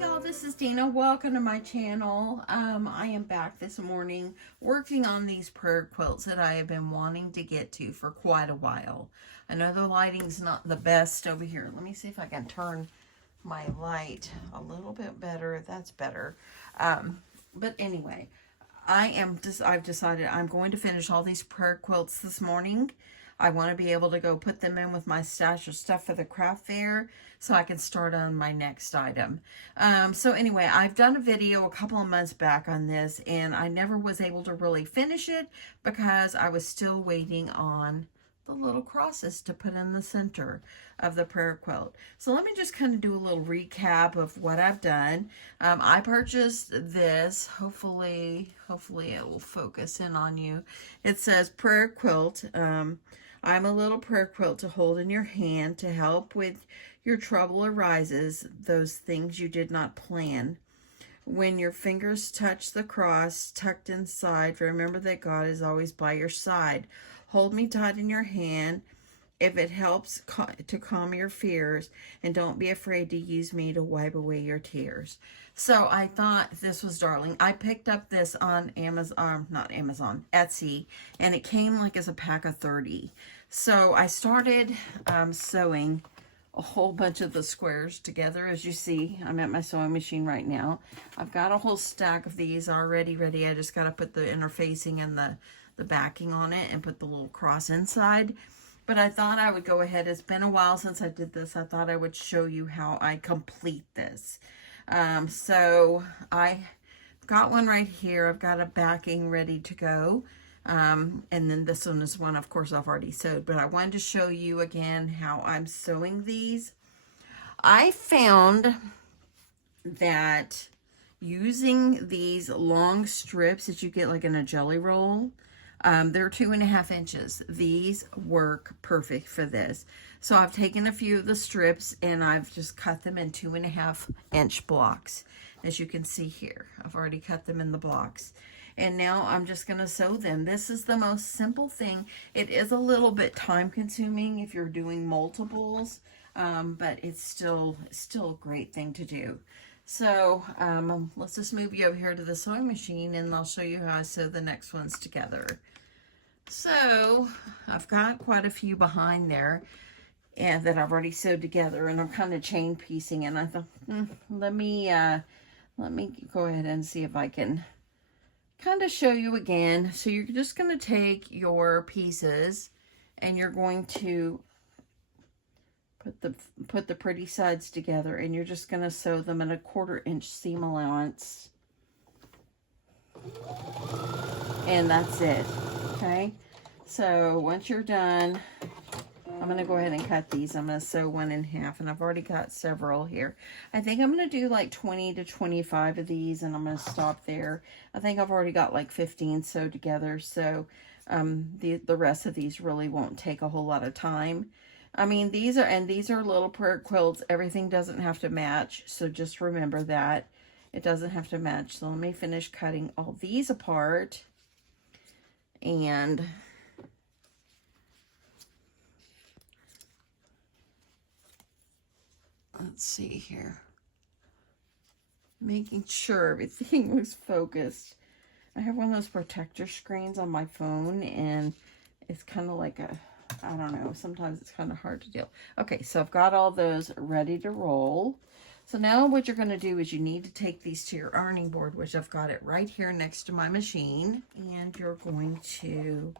Y'all, this is Dina. Welcome to my channel. I am back this morning working on these prayer quilts that I have been wanting to get to for quite a while. I know the lighting's not the best over here. Let me see if I can turn my light a little bit better. That's better. But anyway, I've decided I'm going to finish all these prayer quilts this morning. I want to be able to go put them in with my stash of stuff for the craft fair so I can start on my next item. So anyway, I've done a video a couple of months back on this, and I never was able to really finish it because I was still waiting on the little crosses to put in the center of the prayer quilt. So let me just kind of do a little recap of what I've done. I purchased this. Hopefully it will focus in on you. It says prayer quilt. I'm a little prayer quilt to hold in your hand to help with your trouble arises, those things you did not plan. When your fingers touch the cross tucked inside, remember that God is always by your side. Hold me tight in your hand if it helps to calm your fears, and don't be afraid to use me to wipe away your tears. So I thought this was darling. I picked up this on Etsy, and it came like as a pack of 30. So I started sewing a whole bunch of the squares together. As you see, I'm at my sewing machine right now. I've got a whole stack of these already ready. I just got to put the interfacing and the backing on it and put the little cross inside. But I thought I would go ahead. It's been a while since I did this. I thought I would show you how I complete this. So I got one right here. I've got a backing ready to go. And then this one is one, of course, I've already sewed. But I wanted to show you again how I'm sewing these. I found that using these long strips that you get like in a jelly roll, they're 2.5 inches. These work perfect for this. So I've taken a few of the strips and I've just cut them in 2.5 inch blocks. As you can see here, I've already cut them in the blocks. And now I'm just going to sew them. This is the most simple thing. It is a little bit time consuming if you're doing multiples, but it's still a great thing to do. So let's just move you over here to the sewing machine and I'll show you how I sew the next ones together. So I've got quite a few behind there and that I've already sewed together, and I'm kind of chain piecing, and I thought, let me go ahead and see if I can kind of show you again. So you're just going to take your pieces and you're going to put the pretty sides together, and you're just going to sew them at a 1/4 inch seam allowance, and that's it. Okay, so once you're done, I'm going to go ahead and cut these. I'm going to sew one in half, and I've already got several here. I think I'm going to do like 20 to 25 of these, and I'm going to stop there. I think I've already got like 15 sewed together, so the rest of these really won't take a whole lot of time. I mean, these are little prayer quilts. Everything doesn't have to match, so just remember that. It doesn't have to match. So let me finish cutting all these apart. And let's see here. Making sure everything was focused. I have one of those protector screens on my phone, and it's kind of like a, I don't know, sometimes it's kind of hard to deal. Okay, so I've got all those ready to roll. So now what you're going to do is you need to take these to your ironing board, which I've got it right here next to my machine. And you're going to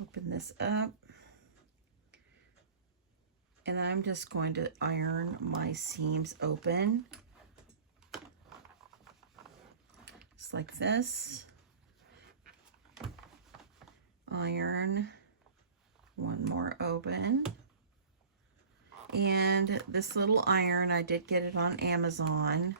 open this up. And I'm just going to iron my seams open. Just like this. Iron one more open. And this little iron, I did get it on Amazon,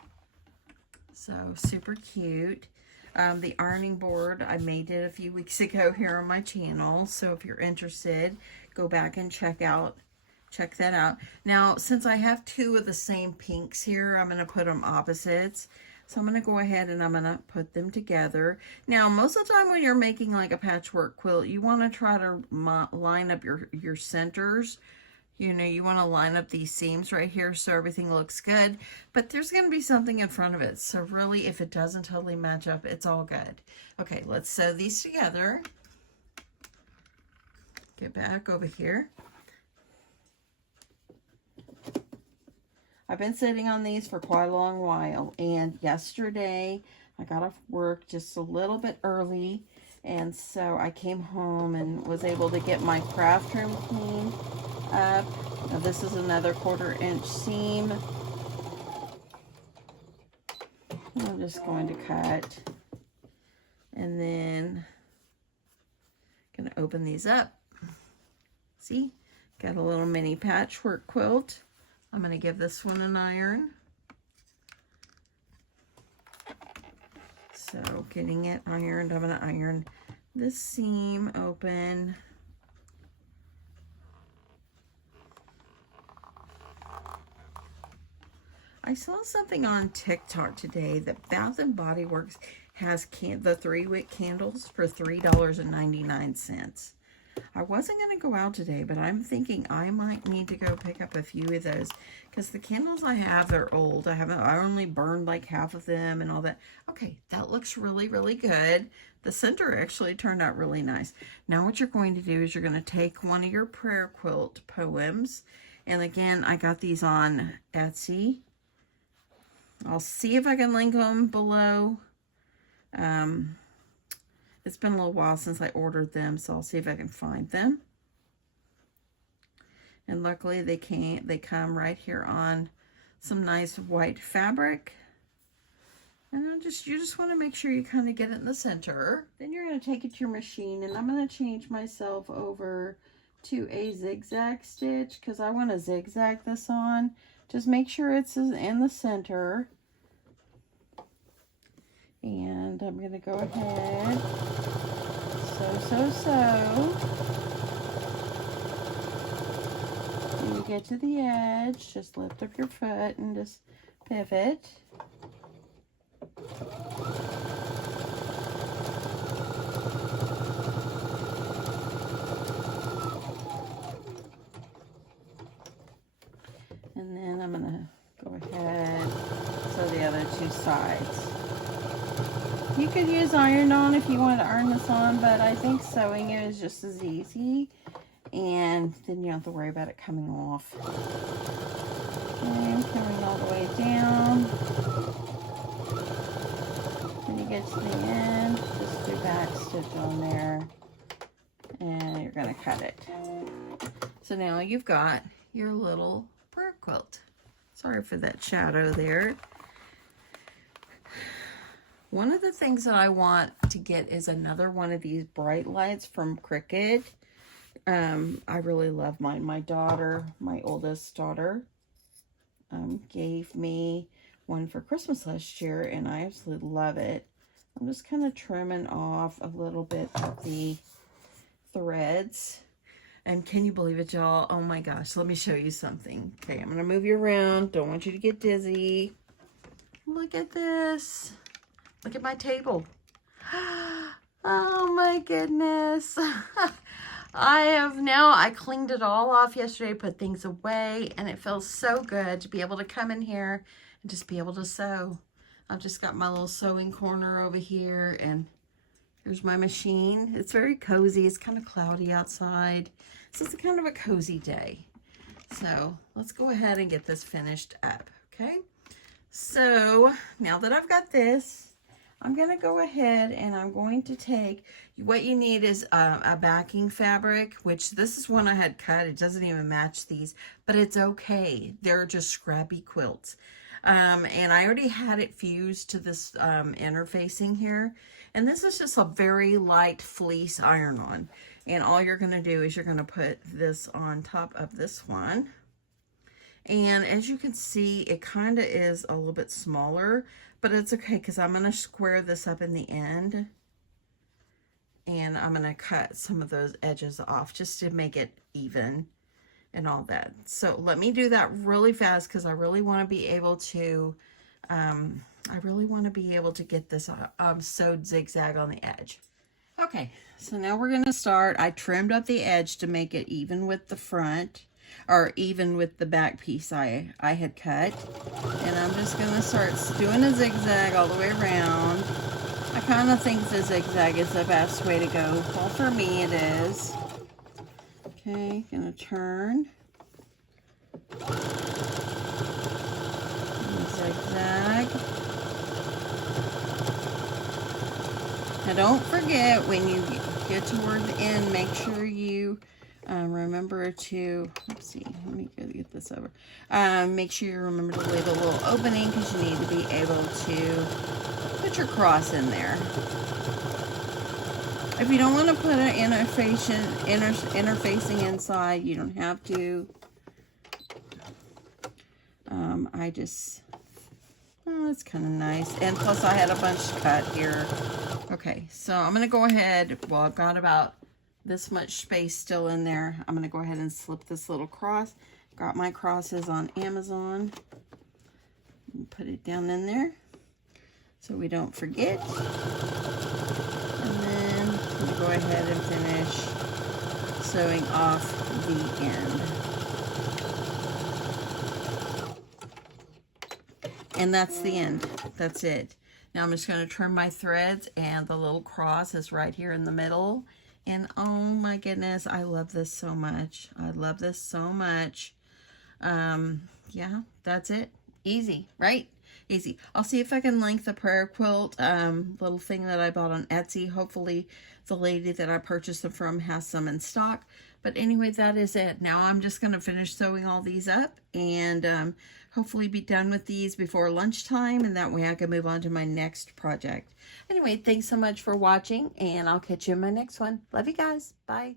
so super cute. The ironing board, I made it a few weeks ago here on my channel, so if you're interested, go back and check that out. Now, since I have two of the same pinks here, I'm going to put them opposites. So I'm going to go ahead and I'm going to put them together. Now, most of the time when you're making like a patchwork quilt, you want to try to line up your centers. You know, you want to line up these seams right here so everything looks good, but there's going to be something in front of it. So really, if it doesn't totally match up, it's all good. Okay, let's sew these together. Get back over here. I've been sitting on these for quite a long while, and yesterday I got off work just a little bit early, and so I came home and was able to get my craft room cleaned up. Now this is another 1/4 inch seam. I'm just going to cut, and then going to open these up. See, got a little mini patchwork quilt. I'm going to give this one an iron. So getting it ironed, I'm going to iron this seam open. I saw something on TikTok today that Bath and Body Works has the 3-wick candles for $3.99. I wasn't going to go out today, but I'm thinking I might need to go pick up a few of those because the candles I have, they're old. I only burned like half of them and all that. Okay, that looks really, really good. The center actually turned out really nice. Now what you're going to do is you're going to take one of your prayer quilt poems. And again, I got these on Etsy. I'll see if I can link them below. It's been a little while since I ordered them, so I'll see if I can find them. And luckily they come right here on some nice white fabric. And you just want to make sure you kind of get it in the center. Then you're going to take it to your machine, and I'm going to change myself over to a zigzag stitch because I want to zigzag this on. Just make sure it's in the center. And I'm going to go ahead, sew. When you get to the edge, just lift up your foot and just pivot. And then I'm going to go ahead, sew the other 2 sides. You could use iron-on if you want to iron this on, but I think sewing it is just as easy, and then you don't have to worry about it coming off. And coming all the way down. When you get to the end, just do back stitch on there, and you're going to cut it. So now you've got your little prayer quilt. Sorry for that shadow there. One of the things that I want to get is another one of these bright lights from Cricut. I really love mine. My daughter, my oldest daughter, gave me one for Christmas last year, and I absolutely love it. I'm just kind of trimming off a little bit of the threads. And can you believe it, y'all? Oh my gosh, let me show you something. Okay, I'm going to move you around. Don't want you to get dizzy. Look at this. Look at my table. Oh my goodness. I cleaned it all off yesterday, put things away, and it feels so good to be able to come in here and just be able to sew. I've just got my little sewing corner over here, and here's my machine. It's very cozy. It's kind of cloudy outside. So it's kind of a cozy day. So let's go ahead and get this finished up, okay? So now that I've got this, I'm going to go ahead and I'm going to take, what you need is a backing fabric, which this is one I had cut. It doesn't even match these, but it's okay. They're just scrappy quilts. And I already had it fused to this interfacing here. And this is just a very light fleece iron-on. And all you're going to do is you're going to put this on top of this one. And as you can see, it kind of is a little bit smaller, but it's okay because I'm going to square this up in the end. And I'm going to cut some of those edges off just to make it even and all that. So let me do that really fast because I really want to be able to, get this sewed zigzag on the edge. Okay, so now we're going to start. I trimmed up the edge to make it even with the front. or even with the back piece I had cut. And I'm just going to start doing a zigzag all the way around. I kind of think the zigzag is the best way to go. Well, for me it is. Okay, gonna turn. Zigzag. Now don't forget, when you get toward the end, make sure you remember to, let's see, let me go get this over. Make sure you remember to leave a little opening, because you need to be able to put your cross in there. If you don't want to put an interfacing inside, you don't have to. I just, oh, it's kind of nice. And plus I had a bunch cut here. Okay, so I'm going to go ahead, well, I've got about this much space still in there. I'm going to go ahead and slip this little cross. Got my crosses on Amazon. Put it down in there so we don't forget. And then I'm going to go ahead and finish sewing off the end. And that's the end. That's it. Now I'm just going to turn my threads, and the little cross is right here in the middle. And oh my goodness, I love this so much. I love this so much. Yeah, that's it. Easy, right? Easy. I'll see if I can link the prayer quilt little thing that I bought on Etsy. Hopefully the lady that I purchased them from has some in stock. But anyway, that is it. Now I'm just going to finish sewing all these up, and hopefully be done with these before lunchtime, and that way I can move on to my next project. Anyway, thanks so much for watching, and I'll catch you in my next one. Love you guys. Bye.